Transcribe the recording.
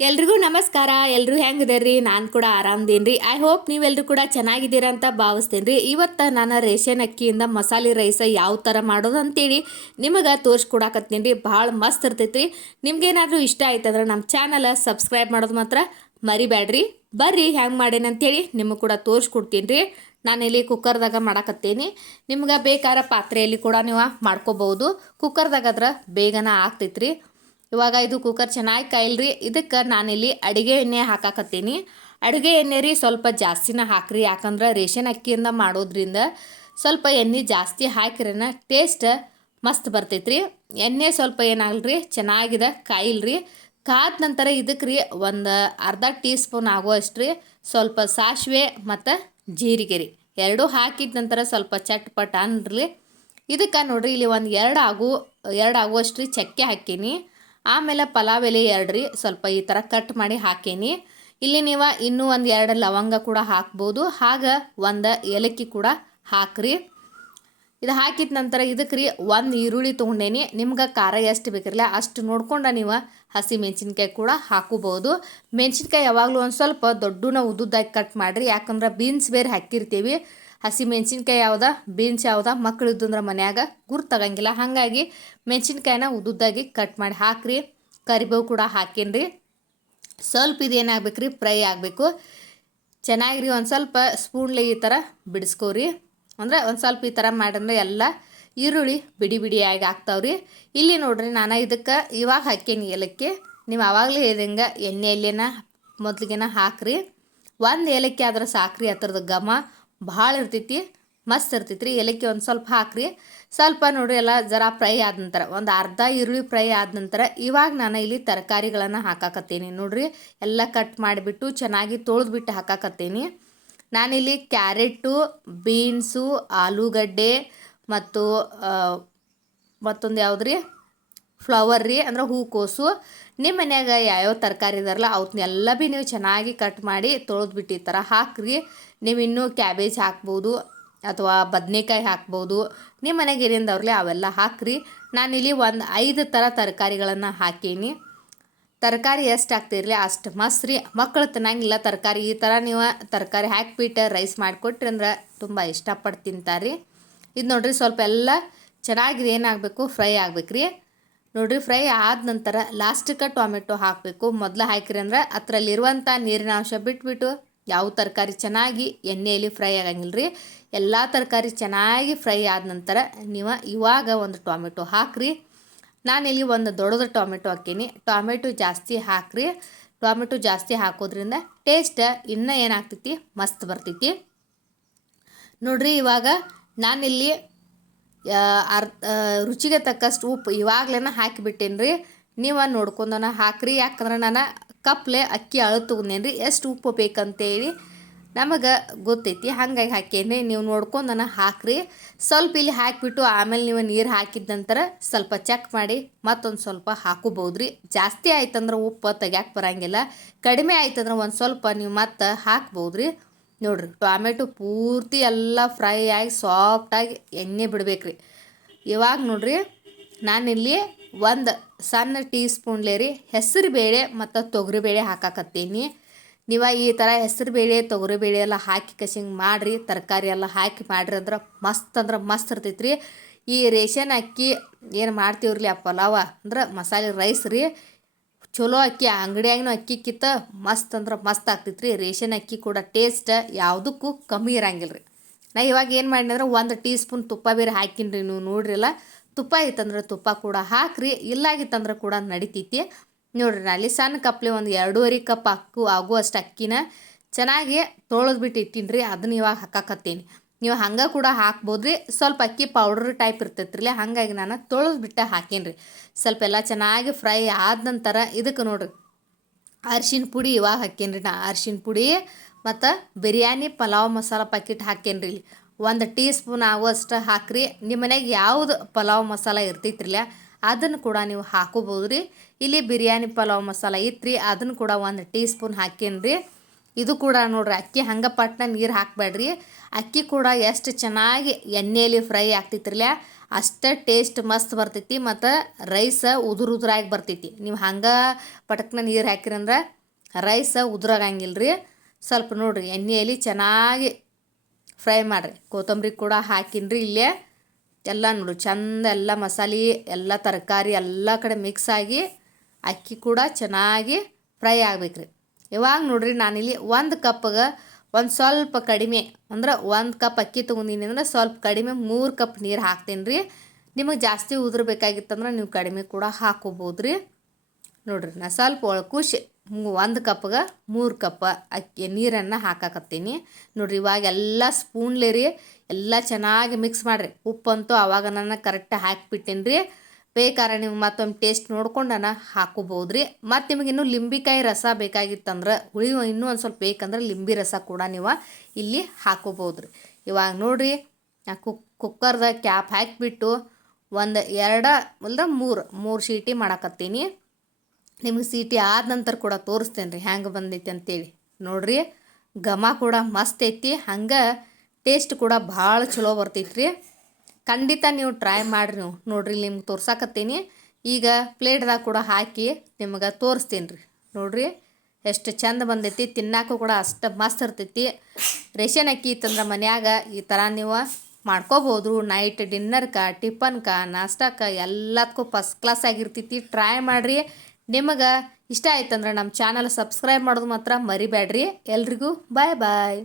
ಎಲ್ರಿಗೂ ನಮಸ್ಕಾರ, ಎಲ್ರು ರೀ ನಾನು ಕೂಡ ಆರಾಮದೇನ್ರಿ. ಐ ಹೋಪ್ ನೀವೆಲ್ಲರೂ ಕೂಡ ಚೆನ್ನಾಗಿದ್ದೀರಾ ಅಂತ ಭಾವಿಸ್ತೇನೆ ರೀ ಇವತ್ತು ನಾನು ರೇಷನ್ ಅಕ್ಕಿಯಿಂದ ಮಸಾಲೆ ರೈಸ ಯಾವ ಥರ ಮಾಡೋದು ಅಂತೇಳಿ ನಿಮಗೆ ತೋರಿಸ್ಕೊಡಕತ್ತೀನಿ ರೀ. ಭಾಳ ಮಸ್ತ್ ಇರ್ತೈತಿ ನಿಮ್ಗೇನಾದರೂ ಇಷ್ಟ ಆಯ್ತಂದ್ರೆ ನಮ್ಮ ಚಾನಲ ಸಬ್ಸ್ಕ್ರೈಬ್ ಮಾಡೋದು ಮಾತ್ರ ಮರಿಬೇಡ್ರಿ ಬರ್ರಿ ಹೆಂಗೆ ಮಾಡೇನಿ ಅಂತೇಳಿ ನಿಮಗೆ ಕೂಡ ತೋರಿಸ್ಕೊಡ್ತೀನಿ ರೀ. ನಾನಿಲ್ಲಿ ಕುಕ್ಕರ್ದಾಗ ಮಾಡಕತ್ತೀನಿ. ನಿಮ್ಗೆ ಬೇಕಾದ ಪಾತ್ರೆಯಲ್ಲಿ ಕೂಡ ನೀವು ಮಾಡ್ಕೋಬೋದು ಕುಕ್ಕರ್ದಾಗಾದ್ರೆ ಬೇಗನ ಆಗ್ತೈತ್ರಿ. ಇವಾಗ ಇದು ಕುಕ್ಕರ್ ಚೆನ್ನಾಗಿ ಕಾಯಿಲ್ರಿ. ಇದಕ್ಕೆ ನಾನಿಲ್ಲಿ ಅಡುಗೆ ಎಣ್ಣೆ ಹಾಕಾಕತ್ತೀನಿ. ಅಡುಗೆ ಎಣ್ಣೆ ರೀ ಸ್ವಲ್ಪ ಜಾಸ್ತಿನ ಹಾಕ್ರಿ. ಯಾಕಂದ್ರೆ ರೇಷನ್ ಅಕ್ಕಿಯಿಂದ ಮಾಡೋದ್ರಿಂದ ಸ್ವಲ್ಪ ಎಣ್ಣೆ ಜಾಸ್ತಿ ಹಾಕಿರನ ಟೇಸ್ಟ್ ಮಸ್ತ್ ಬರ್ತೈತ್ರಿ. ಎಣ್ಣೆ ಸ್ವಲ್ಪ ಏನಾಗಲ್ರಿ? ಚೆನ್ನಾಗಿದೆ ಕಾಯಿಲ್ರಿ. ಕಾದ ನಂತರ ಇದಕ್ಕೆ ರೀ ಒಂದು ಅರ್ಧ ಟೀ ಸ್ಪೂನ್ ಆಗುವಷ್ಟು ರೀ ಸ್ವಲ್ಪ ಸಾಸಿವೆ ಮತ್ತು ಜೀರಿಗೆ ರೀ. ಎರಡೂ ಹಾಕಿದ ನಂತರ ಸ್ವಲ್ಪ ಚಟ್ಪಟ ಅನ್ರಿ ಇದಕ್ಕೆ ನೋಡಿರಿ ಇಲ್ಲಿ ಒಂದು ಎರಡು ಆಗು, ಎರಡು ಆಗುವಷ್ಟು ರೀ ಚಕ್ಕೆ ಹಾಕೀನಿ. ಆಮೇಲೆ ಪಲಾವ್ ಎಲೆ ಎರಡು ರೀ ಸ್ವಲ್ಪ ಈ ಥರ ಕಟ್ ಮಾಡಿ ಹಾಕೇನಿ. ಇಲ್ಲಿ ನೀವು ಇನ್ನೂ ಒಂದು ಎರಡು ಲವಂಗ ಕೂಡ ಹಾಕ್ಬೋದು. ಹಾಗ ಒಂದು ಏಲಕ್ಕಿ ಕೂಡ ಹಾಕ್ರಿ. ಇದು ಹಾಕಿದ ನಂತರ ಇದಕ್ಕೆ ರೀ ಒಂದು ಈರುಳ್ಳಿ ತೊಗೊಂಡೇನಿ. ನಿಮ್ಗೆ ಖಾರ ಎಷ್ಟು ಬೇಕಿರಲ್ಲ ಅಷ್ಟು ನೋಡ್ಕೊಂಡು ನೀವು ಹಸಿ ಮೆಣಸಿನ್ಕಾಯಿ ಕೂಡ ಹಾಕೋಬೋದು. ಮೆಣಸಿನ್ಕಾಯಿ ಯಾವಾಗಲೂ ಒಂದು ಸ್ವಲ್ಪ ದೊಡ್ಡನ ಉದ್ದುದ್ದಾಗಿ ಕಟ್ ಮಾಡಿರಿ. ಯಾಕಂದ್ರೆ ಬೀನ್ಸ್ ಬೇರೆ ಹಾಕಿರ್ತೀವಿ. ಹಸಿ ಮೆಣಸಿನ್ಕಾಯಿ ಯಾವ್ದ? ಬೀನ್ಸ್ ಯಾವ್ದ? ಮಕ್ಳು ಇದ್ದಂದ್ರೆ ಮನ್ಯಾಗ ಗುರ್ತಾಗಂಗಿಲ್ಲ ಹಾಗಾಗಿ ಮೆಣಸಿನ್ಕಾಯಿನ ಉದ್ದುದ್ದಾಗಿ ಕಟ್ ಮಾಡಿ ಹಾಕ್ರಿ. ಕರಿಬೇವು ಕೂಡ ಹಾಕಿನ್ರಿ. ಸ್ವಲ್ಪ ಇದೇನಾಗ್ಬೇಕು ರೀ ಫ್ರೈ ಆಗಬೇಕು. ಚೆನ್ನಾಗಿರಿ. ಒಂದು ಸ್ವಲ್ಪ ಸ್ಪೂನ್ಲಿ ಈ ಥರ ಬಿಡಿಸ್ಕೋರಿ. ಅಂದ್ರೆ ಒಂದು ಸ್ವಲ್ಪ ಈ ಥರ ಮಾಡಿದ್ರೆ ಎಲ್ಲ ಈರುಳ್ಳಿ ಬಿಡಿ ಬಿಡಿಯಾಗಿ ಆಗ್ತಾವ್ರಿ. ಇಲ್ಲಿ ನೋಡ್ರಿ ನಾನು ಇದಕ್ಕೆ ಇವಾಗ ಹಾಕೀನಿ ಏಲಕ್ಕಿ. ನೀವು ಆವಾಗಲೇ ಹೇಳಿದಂಗೆ ಎಣ್ಣೆಯಲ್ಲೇನ ಮೊದಲಿಗೆನ ಹಾಕ್ರಿ. ಒಂದು ಏಲಕ್ಕಿ ಆದ್ರೆ ಸಾಕ್ರಿ ಅದ್ರದ್ದು ಘಮ. ಭಾಳ ಇರ್ತೈತಿ, ಮಸ್ತ್ ಇರ್ತೈತಿ ರೀ ಏಲಕ್ಕಿ ಒಂದು ಸ್ವಲ್ಪ ಹಾಕ್ರಿ. ಸ್ವಲ್ಪ ನೋಡ್ರಿ ಎಲ್ಲ ಜರ ಫ್ರೈ ಆದ ನಂತರ, ಒಂದು ಅರ್ಧ ಈರುಳ್ಳಿ ಫ್ರೈ ಆದ ನಂತರ ಇವಾಗ ನಾನು ಇಲ್ಲಿ ತರಕಾರಿಗಳನ್ನು ಹಾಕಾಕತ್ತೀನಿ. ನೋಡ್ರಿ, ಎಲ್ಲ ಕಟ್ ಮಾಡಿಬಿಟ್ಟು ಚೆನ್ನಾಗಿ ತೊಳೆದ್ಬಿಟ್ಟು ಹಾಕಾಕತ್ತೀನಿ. ನಾನಿಲ್ಲಿ ಕ್ಯಾರೆಟು, ಬೀನ್ಸು, ಆಲೂಗಡ್ಡೆ ಮತ್ತು ಮತ್ತೊಂದು ಯಾವುದ್ರಿ? ಫ್ಲವರ್ ರೀ, ಅಂದ್ರೆ ಹೂಕೋಸು ನಿಮ್ಮ ಮನ್ಯಾಗ ಯಾವ್ಯಾವ ತರಕಾರಿ ಇದಾರಲ್ಲ ಅವನ್ನೆಲ್ಲ ಭೀ ನೀವು ಚೆನ್ನಾಗಿ ಕಟ್ ಮಾಡಿ ತೊಳೆದ್ಬಿಟ್ಟು ಈ ಥರ ಹಾಕ್ರಿ. ನೀವು ಇನ್ನೂ ಕ್ಯಾಬೇಜ್ ಹಾಕ್ಬೋದು, ಅಥವಾ ಬದನೆಕಾಯಿ ಹಾಕ್ಬೋದು ನಿಮ್ಮ ಮನೆಗೆ ಏನೇನದವ್ರಲೆ ಅವೆಲ್ಲ ಹಾಕ್ರಿ. ನಾನಿಲ್ಲಿ ಒಂದು ಐದು ಥರ ತರಕಾರಿಗಳನ್ನು ಹಾಕೀನಿ. ತರಕಾರಿ ಎಷ್ಟು ಹಾಕ್ತಿರಲಿ ಅಷ್ಟು ಮಸ್ತ್ ರೀ. ಮಕ್ಕಳು ತಿನ್ನಂಗಿಲ್ಲ ತರಕಾರಿ, ಈ ಥರ ನೀವು ತರಕಾರಿ ಹಾಕಿಬಿಟ್ಟು ರೈಸ್ ಮಾಡಿಕೊಟ್ರಿ ಅಂದ್ರೆ ತುಂಬ ಇಷ್ಟಪಟ್ಟು ತಿಂತಾರೆ ರೀ ಇದು ನೋಡ್ರಿ ಸ್ವಲ್ಪ ಎಲ್ಲ ಚೆನ್ನಾಗಿದೆ ಏನಾಗಬೇಕು ಫ್ರೈ ಆಗ್ಬೇಕು ರೀ ನೋಡ್ರಿ ಫ್ರೈ ಆದ ನಂತರ ಲಾಸ್ಟಿಗೆ ಟೊಮೆಟೊ ಹಾಕಬೇಕು. ಮೊದಲು ಹಾಕಿರಿ ಅಂದ್ರೆ ಅದರಲ್ಲಿರುವಂಥ ನೀರಿನ ಅಂಶ ಬಿಟ್ಬಿಟ್ಟು ಯಾವ ತರಕಾರಿ ಚೆನ್ನಾಗಿ ಎಣ್ಣೆಯಲ್ಲಿ ಫ್ರೈ ಆಗಂಗಿಲ್ಲ ರೀ ಎಲ್ಲ ತರಕಾರಿ ಚೆನ್ನಾಗಿ ಫ್ರೈ ಆದ ನಂತರ ನೀವು ಇವಾಗ ಒಂದು ಟೊಮೆಟೊ ಹಾಕ್ರಿ. ನಾನಿಲ್ಲಿ ಒಂದು ದೊಡ್ಡದ ಟೊಮೆಟೊ ಹಾಕೀನಿ ಟೊಮೆಟೊ ಜಾಸ್ತಿ ಹಾಕ್ರಿ. ಟೊಮೆಟೊ ಜಾಸ್ತಿ ಹಾಕೋದ್ರಿಂದ ಟೇಸ್ಟ್ ಇನ್ನೂ ಏನಾಗ್ತೈತಿ? ಮಸ್ತ್ ಬರ್ತೈತಿ. ನೋಡ್ರಿ, ಇವಾಗ ನಾನಿಲ್ಲಿ ಅರ್ ರುಚಿಗೆ ತಕ್ಕಷ್ಟು ಉಪ್ಪು ಇವಾಗ್ಲೇನ ಹಾಕಿಬಿಟ್ಟೇನಿ ರೀ ನೀವು ನೋಡ್ಕೊಂಡನ ಹಾಕ್ರಿ. ಯಾಕಂದ್ರೆ ನಾನು ಕಪ್ಲೆ ಅಕ್ಕಿ ಅಳು ತೊಗೊಂಡೇನಿ ರೀ ಎಷ್ಟು ಉಪ್ಪು ಬೇಕಂತೇಳಿ ನಮಗೆ ಗೊತ್ತೈತಿ. ಹಾಗಾಗಿ ಹಾಕೇನಿ ನೀವು ನೋಡ್ಕೊಂಡನ ಹಾಕ್ರಿ. ಸ್ವಲ್ಪ ಇಲ್ಲಿ ಹಾಕಿಬಿಟ್ಟು ಆಮೇಲೆ ನೀವು ನೀರು ಹಾಕಿದ ನಂತರ ಸ್ವಲ್ಪ ಚೆಕ್ ಮಾಡಿ ಮತ್ತೊಂದು ಸ್ವಲ್ಪ ಹಾಕೋಬೋದು ರೀ ಜಾಸ್ತಿ ಆಯ್ತಂದ್ರೆ ಉಪ್ಪು ತೆಗ್ಯಾಕೆ ಬರೋಂಗಿಲ್ಲ. ಕಡಿಮೆ ಆಯ್ತಂದ್ರೆ ಒಂದು ಸ್ವಲ್ಪ ನೀವು ಮತ್ತೆ ಹಾಕ್ಬೋದು ರೀ ನೋಡ್ರಿ ಟೊಮೆಟೊ ಪೂರ್ತಿ ಎಲ್ಲ ಫ್ರೈ ಆಗಿ ಸಾಫ್ಟಾಗಿ ಎಣ್ಣೆ ಬಿಡ್ಬೇಕು ರೀ ಇವಾಗ ನೋಡ್ರಿ ನಾನಿಲ್ಲಿ ಒಂದು ಸಣ್ಣ ಟೀ ಸ್ಪೂನ್ಲೆ ರೀ ಹೆಸರು ಬೇಳೆ ಮತ್ತು ತೊಗರಿಬೇಳೆ ಹಾಕಾಕತ್ತೀನಿ. ನೀವು ಈ ಥರ ಹೆಸರು ಬೇಳೆ ತೊಗರಿಬೇಳೆ ಎಲ್ಲ ಹಾಕಿ ಕಸಿಂಗ್ ಮಾಡಿರಿ, ತರಕಾರಿ ಎಲ್ಲ ಹಾಕಿ ಮಾಡಿರಿ ಅಂದ್ರೆ ಮಸ್ತ್ ಅಂದ್ರೆ ಮಸ್ತ್ ಇರ್ತೈತೆ ರೀ ಈ ರೇಷನ್ ಅಕ್ಕಿ ಏನು ಮಾಡ್ತೀವ್ರಿ ಆ ಪಲಾವ ಅಂದ್ರೆ ಮಸಾಲೆ, ರೈಸ್ ರೀ. ಚಲೋ ಅಕ್ಕಿ, ಅಂಗಡಿಯಾಗಿನೂ ಅಕ್ಕಿಕ್ಕಿಂತ ಮಸ್ತ್ ಅಂದ್ರೆ ಮಸ್ತ್ ಆಗ್ತೈತೆ ರೀ ರೇಷನ್ ಅಕ್ಕಿ ಕೂಡ ಟೇಸ್ಟ್ ಯಾವುದಕ್ಕೂ ಕಮ್ಮಿ ಇರಂಗಿಲ್ಲ ರೀ ನಾ ಇವಾಗ ಏನು ಮಾಡಿನಿ ಅಂದ್ರೆ ಒಂದು ಟೀ ಸ್ಪೂನ್ ತುಪ್ಪ ಬೇರೆ ಹಾಕಿನ್ರಿ ನೀವು ನೋಡ್ರಿಲ್ಲ. ತುಪ್ಪ ಇತ್ತಂದ್ರೆ ತುಪ್ಪ ಕೂಡ ಹಾಕ್ರಿ. ಇಲ್ಲಾಗಿತ್ತಂದ್ರೆ ಕೂಡ ನಡಿತೈತಿ. ನೋಡ್ರಿ, ನಾ ಅಲ್ಲಿ ಸಣ್ಣ ಕಪ್ಲೆ ಒಂದು ಎರಡೂವರೆ ಕಪ್ ಅಕ್ಕು ಆಗುವಷ್ಟು ಅಕ್ಕಿನ ಚೆನ್ನಾಗಿ ತೊಳೆದ್ಬಿಟ್ಟು ಇಟ್ಟಿನಿ ರೀ ಅದನ್ನ ಇವಾಗ ಹಾಕಾಕತ್ತೀನಿ. ನೀವು ಹಂಗೆ ಕೂಡ ಹಾಕ್ಬೋದು ರೀ ಸ್ವಲ್ಪ ಅಕ್ಕಿ ಪೌಡ್ರ್ ಟೈಪ್ ಇರ್ತೈತ್ರಿಲ್ಲ ರೀ ಹಾಗಾಗಿ ನಾನು ತೊಳೆದ್ಬಿಟ್ಟು ಹಾಕೇನಿ ರೀ ಸ್ವಲ್ಪ ಎಲ್ಲ ಚೆನ್ನಾಗಿ ಫ್ರೈ ಆದ ನಂತರ ಇದಕ್ಕೆ ನೋಡಿರಿ. ಅರ್ಶಿನ ಪುಡಿ ಇವಾಗ ಹಾಕೇನಿ ರೀ ನಾ, ಅರ್ಶಿನ ಪುಡಿ ಮತ್ತು ಬಿರಿಯಾನಿ ಪಲಾವ್ ಮಸಾಲ ಪ್ಯಾಕೆಟ್ ಹಾಕೇನಿ ರೀ ಒಂದು ಟೀ ಸ್ಪೂನ್ ಆಗುವಷ್ಟು ಹಾಕ್ರಿ. ನಿಮ್ಮ ಮನೆಗೆ ಯಾವುದು ಪಲಾವ್ ಮಸಾಲ ಇರ್ತೈತ್ರಿಲ್ಲ ಅದನ್ನು ಕೂಡ ನೀವು ಹಾಕೋಬೋದು ರೀ ಇಲ್ಲಿ ಬಿರಿಯಾನಿ ಪಲಾವ್ ಮಸಾಲ ಇತ್ತು ರೀ ಅದನ್ನು ಕೂಡ ಒಂದು ಟೀ ಸ್ಪೂನ್ ಹಾಕೇನಿ ರೀ ಇದು ಕೂಡ ನೋಡ್ರಿ, ಅಕ್ಕಿ ಹಂಗೆ ಪಟ್ನ ನೀರು ಹಾಕಬೇಡ್ರಿ. ಅಕ್ಕಿ ಕೂಡ ಎಷ್ಟು ಚೆನ್ನಾಗಿ ಎಣ್ಣೆಯಲ್ಲಿ ಫ್ರೈ ಆಗ್ತಿತ್ರಲ್ಲ ಅಷ್ಟೇ ಟೇಸ್ಟ್ ಮಸ್ತ್ ಬರ್ತೈತಿ ಮತ್ತು ರೈಸ್ ಉದುರು ಉದುರಾಗಿ ಬರ್ತೈತಿ. ನೀವು ಹಂಗೆ ಪಟಕ್ನ ನೀರು ಹಾಕಿರಂದ್ರೆ ರೈಸ್ ಉದುರಾಗಂಗಿಲ್ಲ ರೀ ಸ್ವಲ್ಪ ನೋಡಿರಿ ಎಣ್ಣೆಯಲ್ಲಿ ಚೆನ್ನಾಗಿ ಫ್ರೈ ಮಾಡಿರಿ. ಕೊತ್ತಂಬರಿ ಕೂಡ ಹಾಕಿನ್ರಿ ಇಲ್ಲೇ. ಎಲ್ಲ ನೋಡು, ಚಂದ ಎಲ್ಲ ಮಸಾಲೆ, ಎಲ್ಲ ತರಕಾರಿ ಎಲ್ಲ ಕಡೆ ಮಿಕ್ಸ್ ಆಗಿ ಅಕ್ಕಿ ಕೂಡ ಚೆನ್ನಾಗಿ ಫ್ರೈ ಆಗ್ಬೇಕು ಇವಾಗ ನೋಡ್ರಿ ನಾನಿಲ್ಲಿ ಒಂದು ಕಪ್ಗೆ ಒಂದು ಸ್ವಲ್ಪ ಕಡಿಮೆ, ಅಂದ್ರೆ ಒಂದು ಕಪ್ ಅಕ್ಕಿ ತೊಗೊಂಡಿನಿ ಅಂದ್ರೆ ಸ್ವಲ್ಪ ಕಡಿಮೆ ಮೂರು ಕಪ್ ನೀರು ಹಾಕ್ತೀನಿ ರೀ ನಿಮಗೆ ಜಾಸ್ತಿ ಉದುರ್ಬೇಕಾಗಿತ್ತಂದ್ರೆ ನೀವು ಕಡಿಮೆ ಕೂಡ ಹಾಕೋಬೋದು ರೀ ನೋಡ್ರಿ ನಾ ಸ್ವಲ್ಪ ಒಳಕುಶಿ ಒಂದು ಕಪ್ಗೆ ಮೂರು ಕಪ್ ಅಕ್ಕಿ ನೀರನ್ನು ಹಾಕಾಕತ್ತೀನಿ. ನೋಡ್ರಿ ಇವಾಗ ಎಲ್ಲ ಸ್ಪೂನ್ಲೇ ರೀ ಎಲ್ಲ ಚೆನ್ನಾಗಿ ಮಿಕ್ಸ್ ಮಾಡಿರಿ. ಉಪ್ಪಂತೂ ಅವಾಗ ನಾನು ಕರೆಕ್ಟ್ ಹಾಕಿಬಿಟ್ಟೇನಿ ರೀ ಬೇಕಾರೆ ನೀವು ಮತ್ತೊಮ್ಮೆ ಟೇಸ್ಟ್ ನೋಡ್ಕೊಂಡನ ಹಾಕೋಬೋದು ರೀ ಮತ್ತು ನಿಮಗೆ ಇನ್ನೂ ಲಿಂಬಿಕಾಯಿ ರಸ ಬೇಕಾಗಿತ್ತಂದ್ರೆ ಹುಳಿ ಇನ್ನೂ ಒಂದು ಸ್ವಲ್ಪ ಬೇಕಂದ್ರೆ ಲಿಂಬಿ ರಸ ಕೂಡ ನೀವು ಇಲ್ಲಿ ಹಾಕೋಬೋದು ರೀ ಇವಾಗ ನೋಡಿರಿ ಕುಕ್ ಕುಕ್ಕರ್ದಾಗ ಕ್ಯಾಪ್ ಹಾಕಿಬಿಟ್ಟು ಒಂದು ಎರಡು ಅಲ್ದ ಮೂರು ಮೂರು ಸೀಟಿ ಮಾಡಾಕತ್ತೀನಿ. ನಿಮಗೆ ಸೀಟಿ ಆದ ನಂತರ ಕೂಡ ತೋರಿಸ್ತೇನೆ ರೀ ಹ್ಯಾಂಗೆ ಬಂದೈತಿ ಅಂತೇಳಿ. ನೋಡಿರಿ, ಘಮ ಕೂಡ ಮಸ್ತ್ ಐತಿ, ಹಂಗೆ ಟೇಸ್ಟ್ ಕೂಡ ಭಾಳ ಚಲೋ ಬರ್ತೈತಿ ರೀ ಖಂಡಿತ ನೀವು ಟ್ರೈ ಮಾಡಿರಿ ನೀವು. ನೋಡ್ರಿ ನಿಮ್ಗೆ ತೋರ್ಸಾಕತ್ತೀನಿ. ಈಗ ಪ್ಲೇಟ್ದಾಗ ಕೂಡ ಹಾಕಿ ನಿಮ್ಗೆ ತೋರಿಸ್ತೀನಿ ರೀ ನೋಡ್ರಿ, ಎಷ್ಟು ಚಂದ ಬಂದೈತಿ. ತಿನ್ನಾಕು ಕೂಡ ಅಷ್ಟು ಮಸ್ತ್ ಇರ್ತೈತಿ. ರೇಷನ್ ಅಕ್ಕಿ ಇತ್ತಂದ್ರೆ ಮನ್ಯಾಗ ಈ ಥರ ನೀವು ಮಾಡ್ಕೋಬೋದು. ನೈಟ್ ಡಿನ್ನರ್ಕ ಟಿಫನ್ಕ ನಾಷ್ಟಕ್ಕ ಎಲ್ಲದಕ್ಕೂ ಫಸ್ಟ್ ಕ್ಲಾಸ್ ಆಗಿರ್ತೈತಿ. ಟ್ರೈ ಮಾಡಿರಿ. ನಿಮಗೆ ಇಷ್ಟ ಆಯ್ತಂದ್ರೆ ನಮ್ಮ ಚಾನಲ್ ಸಬ್ಸ್ಕ್ರೈಬ್ ಮಾಡೋದು ಮಾತ್ರ ಮರಿಬೇಡ್ರಿ ಎಲ್ರಿಗೂ ಬಾಯ್ ಬಾಯ್